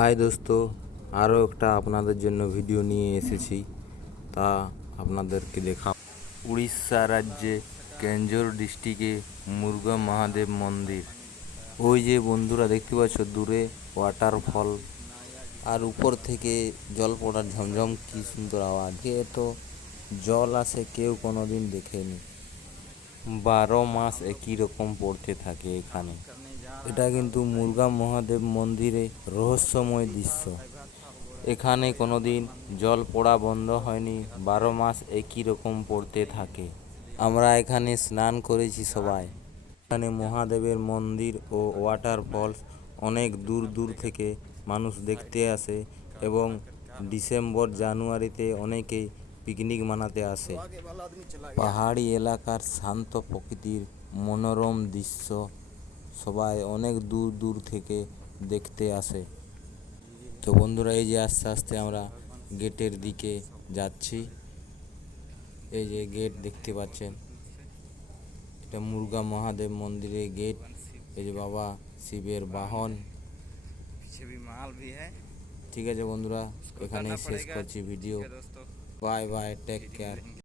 High দোস্ত, আরও একটা আপনাদের জন্য ভিডিও নিয়ে এসেছি। তা আপনাদেরকে দেখা উড়িষ্যা রাজ্যে কেঞ্জোর ডিস্ট্রিক্টে মুরগা মহাদেব মন্দির। ওই যে বন্ধুরা দেখতে পাচ্ছ দূরে ওয়াটারফল, আর উপর থেকে জল পড়ার ঝমঝম কি সুন্দর আওয়াজ। এত জল আসে কেউ কোনোদিন দেখেনি। 12 মাস একই রকম পড়তে থাকে এখানে। এটা কিন্তু মুরগা মহাদেব মন্দিরে রহস্যময় দৃশ্য। এখানে কোনোদিন জল পড়া বন্ধ হয়নি, 12 মাস একই রকম পড়তে থাকে। আমরা এখানে স্নান করেছি সবাই। এখানে মহাদেবের মন্দির ও ওয়াটারফলস অনেক দূর দূর থেকে মানুষ দেখতে আসে, এবং ডিসেম্বর জানুয়ারিতে অনেকেই পিকনিক মানাতে আসে। পাহাড়ি এলাকার শান্ত প্রকৃতির মনোরম দৃশ্য সবাই অনেক দূর দূর থেকে দেখতে আসে। তো বন্ধুরা, এই যে আস্তে আস্তে আমরা গেটের দিকে যাচ্ছি। এই যে গেট দেখতে পাচ্ছেন, এটা মুরগা মহাদেব মন্দিরের গেট। এই যে বাবা শিবের বাহন। ঠিক আছে বন্ধুরা, এখানেই শেষ করছি video. Bye bye, take care.